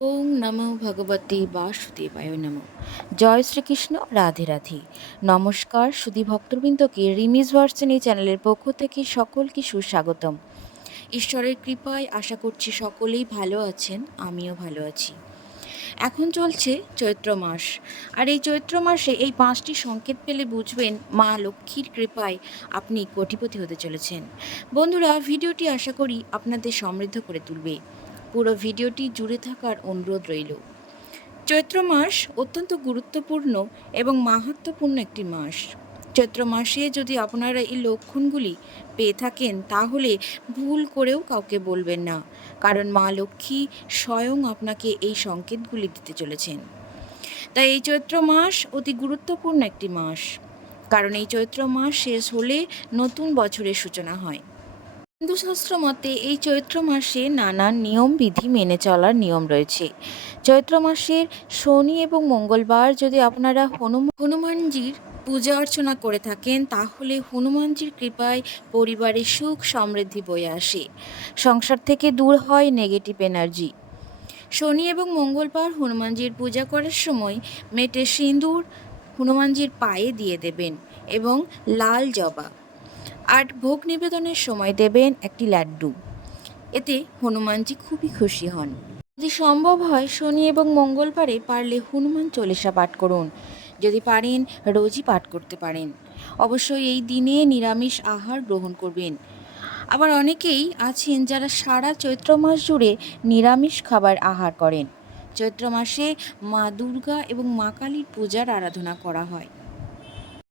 ওং নমো ভগবতে বাসুদেবায় নমঃ। জয় শ্রীকৃষ্ণ, রাধে রাধে। নমস্কার সুধী ভক্তবৃন্দকে রিমিজ ভার্সন চ্যানেলের পক্ষ থেকে সকলকে সুস্বাগতম। ঈশ্বরের কৃপায় আশা করছি সকলেই ভালো আছেন, আমিও ভালো আছি। এখন চলছে চৈত্র মাস। আর এই চৈত্র মাসে এই পাঁচটি সংকেত পেলে বুঝবেন মা লক্ষ্মীর কৃপায় আপনি কোটিপতি হতে চলেছেন। বন্ধুরা, ভিডিওটি আশা করি আপনাদের সমৃদ্ধ করে তুলবে। পুরো ভিডিওটি জুড়ে থাকার অনুরোধ রইল। চৈত্র মাস অত্যন্ত গুরুত্বপূর্ণ এবং মাহাত্মপূর্ণ একটি মাস। চৈত্র মাসে যদি আপনারা এই লক্ষণগুলি পেয়ে থাকেন, তাহলে ভুল করেও কাউকে বলবেন না, কারণ মা লক্ষ্মী স্বয়ং আপনাকে এই সংকেতগুলি দিতে চলেছেন। তাই এই চৈত্র মাস অতি গুরুত্বপূর্ণ একটি মাস, কারণ এই চৈত্র মাস শেষ হলে নতুন বছরের সূচনা হয়। হিন্দু শাস্ত্র মতে, এই চৈত্র মাসে নানান নিয়ম, বিধি মেনে চলার নিয়ম রয়েছে। চৈত্র মাসের শনি এবং মঙ্গলবার যদি আপনারা হনুমান হনুমানজির পূজা অর্চনা করে থাকেন, তাহলে হনুমানজির কৃপায় পরিবারে সুখ সমৃদ্ধি বয়ে আসে। সংসার থেকে দূর হয় নেগেটিভ এনার্জি শনি এবং মঙ্গলবার হনুমানজির পূজা করার সময় মেটে সিঁদুর হনুমানজির পায়ে দিয়ে দেবেন এবং লাল জবা। আর ভোগ নিবেদনের সময় দেবেন একটি লাড্ডু। এতে হনুমানজি খুবই খুশি হন। যদি সম্ভব হয়, শনি এবং মঙ্গলবারে পারলে হনুমান চল্লিশা পাঠ করুন। যদি পারেন, রোজই পাঠ করতে পারেন। অবশ্যই এই দিনে নিরামিষ আহার গ্রহণ করবেন। আবার অনেকেই আছেন যারা সারা চৈত্র মাস জুড়ে নিরামিষ খাবার আহার করেন। চৈত্র মাসে মা দুর্গা এবং মা কালীর পূজার আরাধনা করা হয়।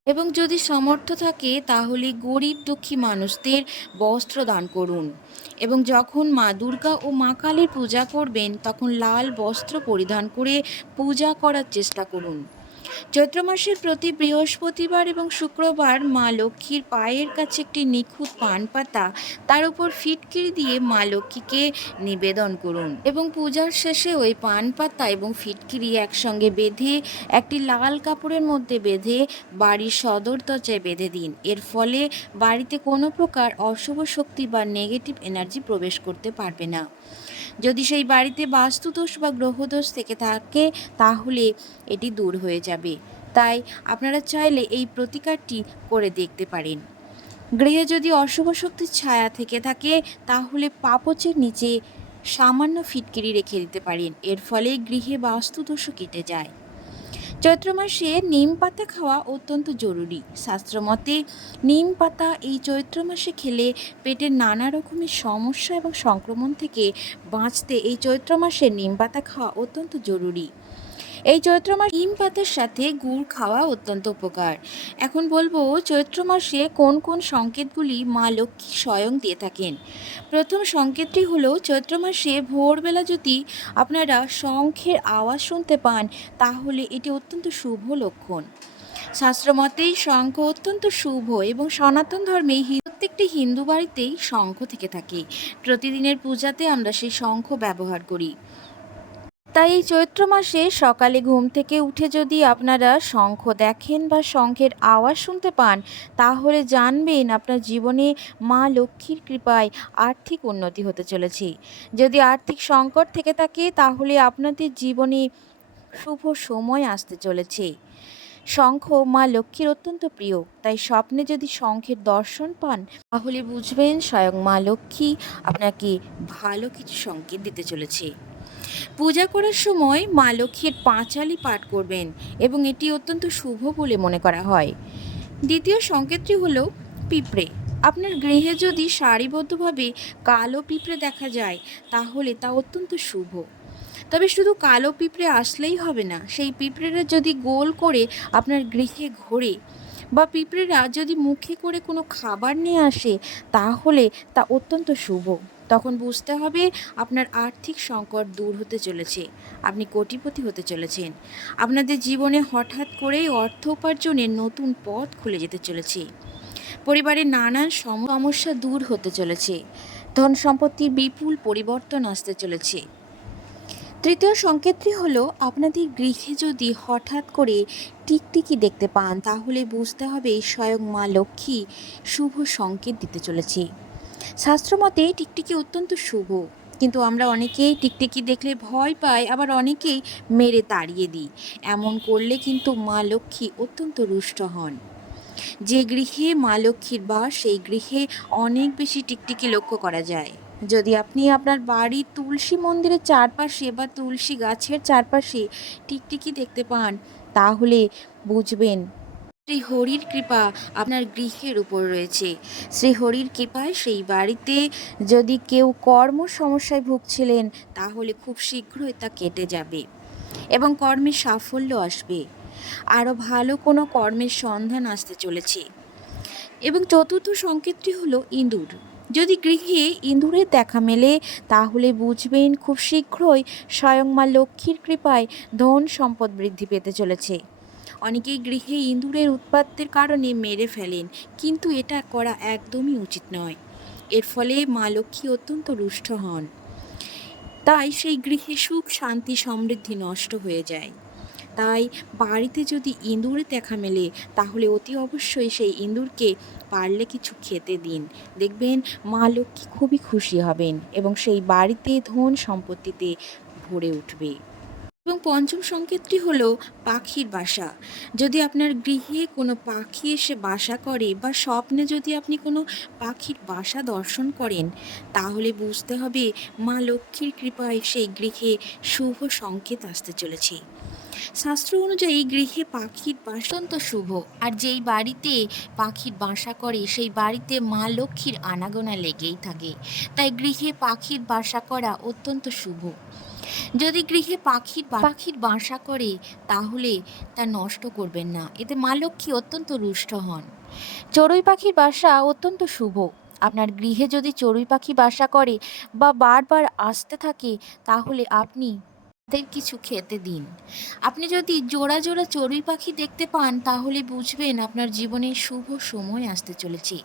এবং যদি সমর্থ থাকে, তাহলে গরিব দুঃখী মানুষদের বস্ত্র দান করুন। এবং যখন মা দুর্গা ও মা কালীর পূজা করবেন, তখন লাল বস্ত্র পরিধান করে পূজা করার চেষ্টা করুন। চৈত্র মাসের প্রতি বৃহস্পতিবার এবং শুক্রবার মা লক্ষ্মীর পায়ের কাছে একটি নিখুঁত পান পাতা তার উপর ফিটকিরি দিয়ে মা লক্ষ্মীকে নিবেদন করুন। এবং পূজার শেষে ওই পান পাতা এবং ফিটকিরি একসঙ্গে বেঁধে, একটি লাল কাপড়ের মধ্যে বেঁধে বাড়ির সদর দরজায় বেঁধে দিন। এর ফলে বাড়িতে কোনো প্রকার অশুভ শক্তি বা নেগেটিভ এনার্জি প্রবেশ করতে পারবে না। যদি সেই বাড়িতে বাস্তুদোষ বা গ্রহদোষ থেকে থাকে, তাহলে এটি দূর হয়ে যাবে। তাই আপনারা চাইলে এই প্রতিকারটি করে দেখতে পারেন। গৃহে যদি অশুভ শক্তির ছায়া থেকে থাকে, তাহলে পাপচের নিচে সামান্য ফিটকিরি রেখে দিতে পারেন। এর ফলে গৃহে বাস্তুদোষও কেটে যায়। চৈত্র মাসে নিম পাতা খাওয়া অত্যন্ত জরুরি। শাস্ত্রমতে নিম পাতা এই চৈত্র মাসে খেলে পেটের নানা রকমের সমস্যা এবং সংক্রমণ থেকে বাঁচতে এই চৈত্র মাসে নিম পাতা খাওয়া অত্যন্ত জরুরি। এই চৈত্র মাস নিম পাতার সাথে গুড় খাওয়া অত্যন্ত উপকার। এখন বলব, চৈত্র মাসে কোন কোন সংকেতগুলি মা লক্ষ্মী স্বয়ং দিয়ে থাকেন? প্রথম সংকেতটি হলো, চৈত্র মাসে ভোরবেলা যদি আপনারা শঙ্খের আওয়াজ শুনতে পান, তাহলে এটি অত্যন্ত শুভ লক্ষণ। শাস্ত্রমতেই শঙ্খ অত্যন্ত শুভ এবং সনাতন ধর্মে প্রত্যেকটি হিন্দু বাড়িতেই শঙ্খ থেকে থাকে। প্রতিদিনের পূজাতে আমরা সেই শঙ্খ ব্যবহার করি। তাই চৈত্র মাসে সকালে ঘুম থেকে উঠে যদি আপনারা শঙ্খ দেখেন বা শঙ্খের আওয়াজ শুনতে পান, তাহলে জানবেন আপনার জীবনে মা লক্ষ্মীর কৃপায় আর্থিক উন্নতি হতে চলেছে। যদি আর্থিক সংকট থেকে থাকে, তাহলে আপনাদের জীবনে শুভ সময় আসতে চলেছে। শঙ্খ মা লক্ষ্মীর অত্যন্ত প্রিয়, তাই স্বপ্নে যদি শঙ্খের দর্শন পান, তাহলে বুঝবেন স্বয়ং মা লক্ষ্মী আপনাকে ভালো কিছু সংকেত দিতে চলেছে। পূজা করার সময় মা লক্ষ্মীর পাঁচালি পাঠ করবেন এবং এটি অত্যন্ত শুভ বলে মনে করা হয়। দ্বিতীয় সংকেতটি হলো, পিঁপড়ে। আপনার গৃহে যদি সারিবদ্ধভাবে কালো পিঁপড়ে দেখা যায়, তাহলে তা অত্যন্ত শুভ। তবে শুধু কালো পিঁপড়ে আসলেই হবে না, সেই পিঁপড়েরা যদি গোল করে আপনার গৃহে ঘোরে বা পিঁপড়েরা যদি মুখে করে কোনো খাবার নিয়ে আসে, তাহলে তা অত্যন্ত শুভ। তখন বুঝতে হবে আপনার আর্থিক সংকট দূর হতে চলেছে। আপনি কোটিপতি হতে চলেছেন। আপনাদের জীবনে হঠাৎ করেই অর্থ উপার্জনের নতুন পথ খুলে যেতে চলেছে। পরিবারের নানান সমস্যা দূর হতে চলেছে। ধন সম্পত্তির বিপুল পরিবর্তন আসতে চলেছে। তৃতীয় সংকেতটি হলো, আপনাদের গৃহে যদি হঠাৎ করে টিকটিকি দেখতে পান, তাহলে বুঝতে হবে স্বয়ং মা লক্ষ্মী শুভ সংকেত দিতে চলেছে। শাস্ত্রমতে টিকটিকি অত্যন্ত শুভ। কিন্তু আমরা অনেকেই টিকটিকি দেখলে ভয় পাই, আবার অনেকেই মেরে তাড়িয়ে দিই। এমন করলে কিন্তু মা লক্ষ্মী অত্যন্ত রুষ্ট হন। যে গৃহে মা লক্ষ্মীর বাস, সেই গৃহে অনেক বেশি টিকটিকি লক্ষ্য করা যায়। যদি আপনি আপনার বাড়ির তুলসী মন্দিরের চারপাশে বা তুলসী গাছের চারপাশে টিকটিকি দেখতে পান, তাহলে বুঝবেন শ্রী হরির কৃপা আপনার গৃহের উপর রয়েছে। শ্রী হরির কৃপায় সেই বাড়িতে যদি কেউ কর্ম সমস্যায় ভুগছিলেন, তাহলে খুব শীঘ্রই তা কেটে যাবে এবং কর্মে সাফল্য আসবে। আরও ভালো কোনো কর্মের সন্ধান আসতে চলেছে। এবং চতুর্থ সংকেতটি হলো ইঁদুর। যদি গৃহে ইঁদুরের দেখা মেলে, তাহলে বুঝবেন খুব শীঘ্রই স্বয়ং মা লক্ষ্মীর কৃপায় ধন সম্পদ বৃদ্ধি পেতে চলেছে। অনেকেই গৃহে ইঁদুরের উৎপাতের কারণে মেরে ফেলেন, কিন্তু এটা করা একদমই উচিত নয়। এর ফলে মা লক্ষ্মী অত্যন্ত রুষ্ট হন। তাই সেই গৃহে সুখ, শান্তি, সমৃদ্ধি নষ্ট হয়ে যায়। তাই বাড়িতে যদি ইঁদুরের দেখা মেলে, তাহলে অতি অবশ্যই সেই ইঁদুরকে পারলে কিছু খেতে দিন। দেখবেন মা লক্ষ্মী খুবই খুশি হবেন এবং সেই বাড়িতে ধন সম্পত্তিতে ভরে উঠবে। পঞ্চম সংকেতটি হলো পাখির বাসা। যদি আপনার গৃহে কোনো পাখি এসে বাসা করে বা স্বপ্নে যদি আপনি কোনো পাখির বাসা দর্শন করেন, তাহলে বুঝতে হবে মা লক্ষ্মীর কৃপায় সেই গৃহে শুভ সংকেত আসতে চলেছে। শাস্ত্র অনুযায়ী গৃহে পাখির বাসন্ত শুভ। আর যেই বাড়িতে পাখির বাসা করে, সেই বাড়িতে মা লক্ষ্মীর আনাগোনা লেগেই থাকে। তাই গৃহে পাখির বাসা করা অত্যন্ত শুভ। যদি গৃহে পাখির পাখির বাসা করে, তাহলে তা নষ্ট করবেন না। এতে মা লক্ষ্মী অত্যন্ত রুষ্ট হন। চড়ুই পাখির বাসা অত্যন্ত শুভ। আপনার গৃহে যদি চড়ুই পাখি বাসা করে বা বারবার আসতে থাকে, তাহলে আপনি তাদের কিছু খেতে দিন। আপনি যদি জোড়া জোড়া চড়ুই পাখি দেখতে পান, তাহলে বুঝবেন আপনার জীবনে শুভ সময় আসতে চলেছে।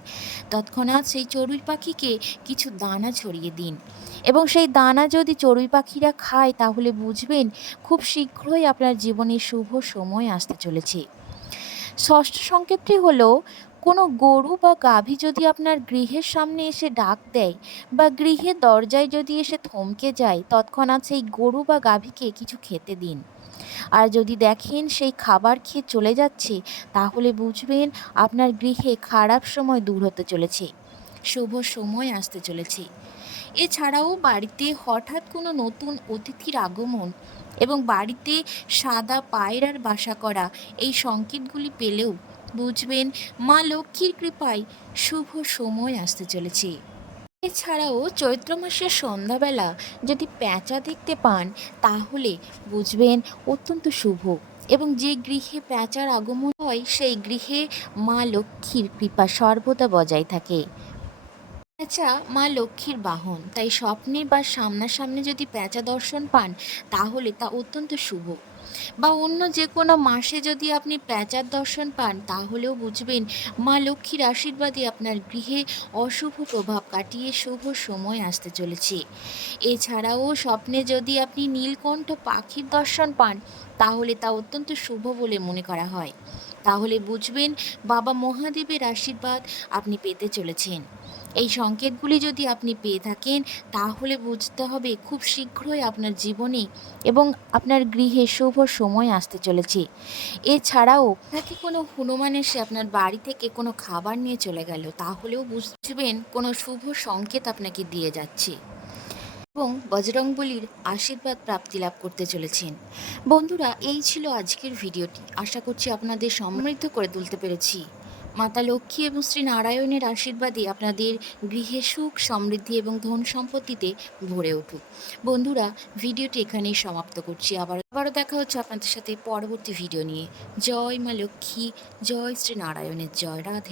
তৎক্ষণাৎ সেই চড়ুই পাখিকে কিছু দানা ছড়িয়ে দিন। এবং সেই দানা যদি চড়ুই পাখিরা খায়, তাহলে বুঝবেন খুব শীঘ্রই আপনার জীবনে শুভ সময় আসতে চলেছে। ষষ্ঠ সংকেতটি হলো, কোনো গরু বা গাভী যদি আপনার গৃহের সামনে এসে ডাক দেয় বা গৃহের দরজায় যদি এসে থমকে যায়, তৎক্ষণাৎ সেই গরু বা গাভীকে কিছু খেতে দিন। আর যদি দেখেন সেই খাবার খেয়ে চলে যাচ্ছে, তাহলে বুঝবেন আপনার গৃহে খারাপ সময় দূর হতে চলেছে, শুভ সময় আসতে চলেছে। এছাড়াও বাড়িতে হঠাৎ কোনো নতুন অতিথির আগমন এবং বাড়িতে সাদা পায়রার বাসা করা। এই সংকেতগুলি পেলেও বুঝবেন, মা লক্ষ্মীর কৃপায় শুভ সময় আসতে চলেছে। এছাড়াও চৈত্র মাসের সন্ধ্যাবেলা যদি প্যাঁচা দেখতে পান, তাহলে বুঝবেন অত্যন্ত শুভ এবং যে গৃহে প্যাঁচার আগমন হয়, সেই গৃহে মা লক্ষ্মীর কৃপা সর্বদা বজায় থাকে। প্যাঁচা মা লক্ষ্মীর বাহন। তাই স্বপ্নে বা সামনাসামনি যদি প্যাঁচা দর্শন পান, তাহলে তা অত্যন্ত শুভ। বা অন্য যে কোনো মাসে যদি আপনি প্যাঁচার দর্শন পান, তাহলেও বুঝবেন মা লক্ষ্মীর আশীর্বাদে আপনার গৃহে অশুভ প্রভাব কাটিয়ে শুভ সময় আসতে চলেছে। এছাড়াও স্বপ্নে যদি আপনি নীলকণ্ঠ পাখির দর্শন পান, তাহলে তা অত্যন্ত শুভ বলে মনে করা হয়। তাহলে বুঝবেন বাবা মহাদেবের আশীর্বাদ আপনি পেতে চলেছেন। এই সংকেতগুলি যদি আপনি পেয়ে থাকেন, তাহলে বুঝতে হবে খুব শীঘ্রই আপনার জীবনে এবং আপনার গৃহে শুভ সময় আসতে চলেছে। এছাড়াও নাকি কোনো হনুমান এসে আপনার বাড়ি থেকে কোনো খাবার নিয়ে চলে গেল, তাহলেও বুঝবেন কোনো শুভ সংকেত আপনাকে দিয়ে যাচ্ছে। এবং বজরংবলির আশীর্বাদ প্রাপ্তি লাভ করতে চলেছেন। বন্ধুরা, এই ছিল আজকের ভিডিওটি। আশা করছি আপনাদের সমৃদ্ধ করে তুলতে পেরেছি। মাতা লক্ষ্মী এবং শ্রী নারায়ণের আশীর্বাদে আপনাদের গৃহে সুখ, সমৃদ্ধি এবং ধন সম্পত্তিতে ভরে উঠুক। বন্ধুরা, ভিডিওটি এখানেই সমাপ্ত করছি। আবার আবারও দেখা হচ্ছে আপনাদের সাথে পরবর্তী ভিডিও নিয়ে। জয় মা লক্ষ্মী, জয় শ্রী নারায়ণের জয়। রাধে